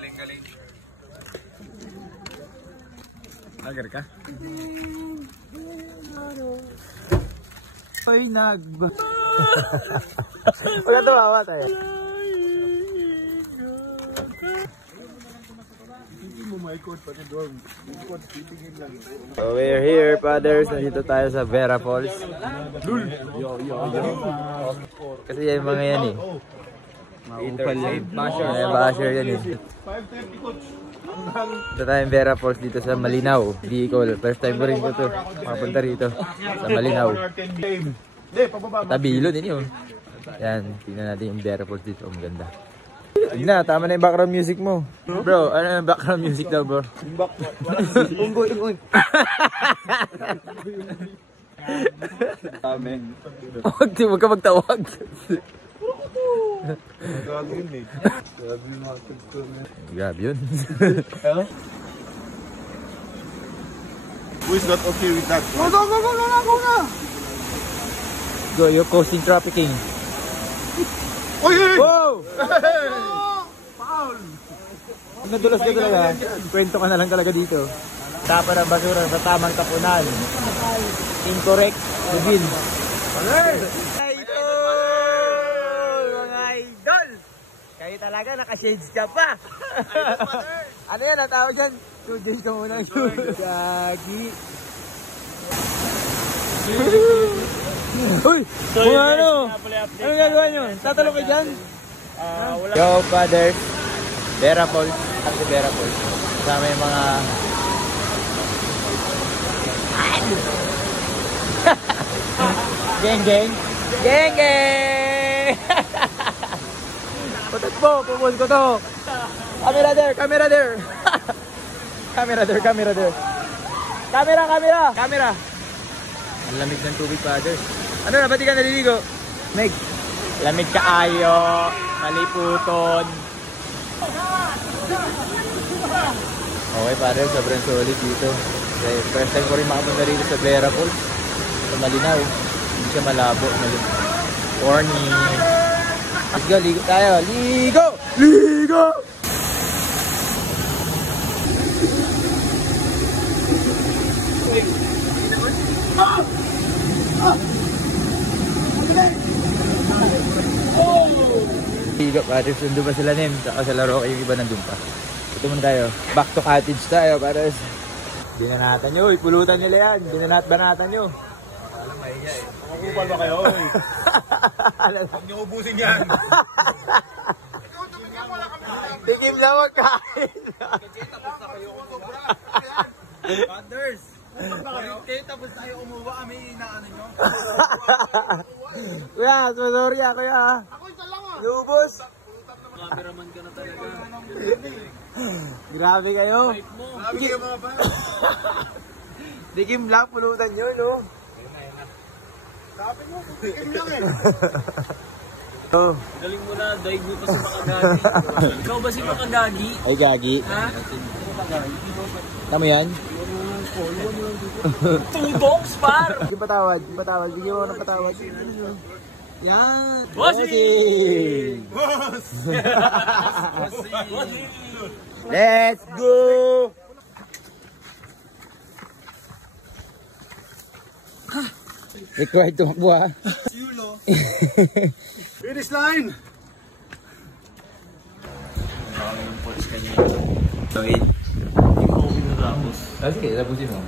Galing-galing. Agar ka? Oy, wala tumawa tayo. So we're here, fathers. Nandito tayo sa Vera Falls. Kasi yung mga yan eh. Maupal yan. Basher yan eh. Ito tayong Vera Falls dito sa Malinaw, Bicol. First time ko rin ko to makapunta rito sa Malinaw. Tabilo din yun. Yan, tingnan natin yung Vera Falls dito. Ang ganda. Na, tama na yung background music mo. Bro, ano yung background music daw, bro? Unggoy. Huwag ka magtawag. Grabe yun. Who is not okay with that? Go na! Go, you're causing trafficking. Oy! Wow! Paul! Nadulas ka talaga. Kwento ka na lang talaga dito. Tapa ng basura sa tamang tapunan. Incorrect. Reveal. Mga idol! Kayo talaga, naka-shades ka pa. Ano yan? Ang tawag dyan? 2 days ka muna. Gagi. Uy! Kung ano? Ano gagawa nyo? Tatalong kayo dyan? Yo, fathers. Vera Falls. Kasi Vera Falls. Kasama yung mga... Geng! Putot po! Pupus ko to! Camera there! Camera there! Ang lamig ng tubig, fathers. Ano na, ba't di ka naliligo? Meg. Lamig kaayo, maliputon. Okay, fathers, sobrang solid dito. First time ko rin makapunta rito sa Vera Falls. Sa Malinaw. Hindi siya malabo. Warning. Let's go, ligo tayo. Ligo! Ligo, pares, nandun pa sila Nem. Saka sa laro yung iba nandun pa. Ito muna tayo. Back to cottage tayo, pares. Binanatan nyo, pulutan nila yan. Banatan nyo. Alam, mahiya eh. Makukupal ba kayo? Huwag nyo ubusin yan. Tikim lang magkain. Tapos na kayo kumuha. Fathers! Kayo tapos tayo umuha, kami inaano nyo. Kuya, sorry kuya. Ako isa lang ah. Lubos. Cameraman ka na talaga. Grabe kayo. Grabe kayo mga ba? Dikim lang, pulutan nyo, no? Sabi mo, tikim lang eh. Galing mo na, daig mo pa si Makagagi. Ikaw ba si Makagagi? Ay, gagi. Ha? Tama yan? Tubong, spar! Yung patawad. Bigyan mo ng patawad. Yan! Bossing! Boss! Let's go! Required tumakbo ha. Yulo! Finish line! Yung pots kanya. Okay. Hindi ko pinatapos. Sige, tapusin mo.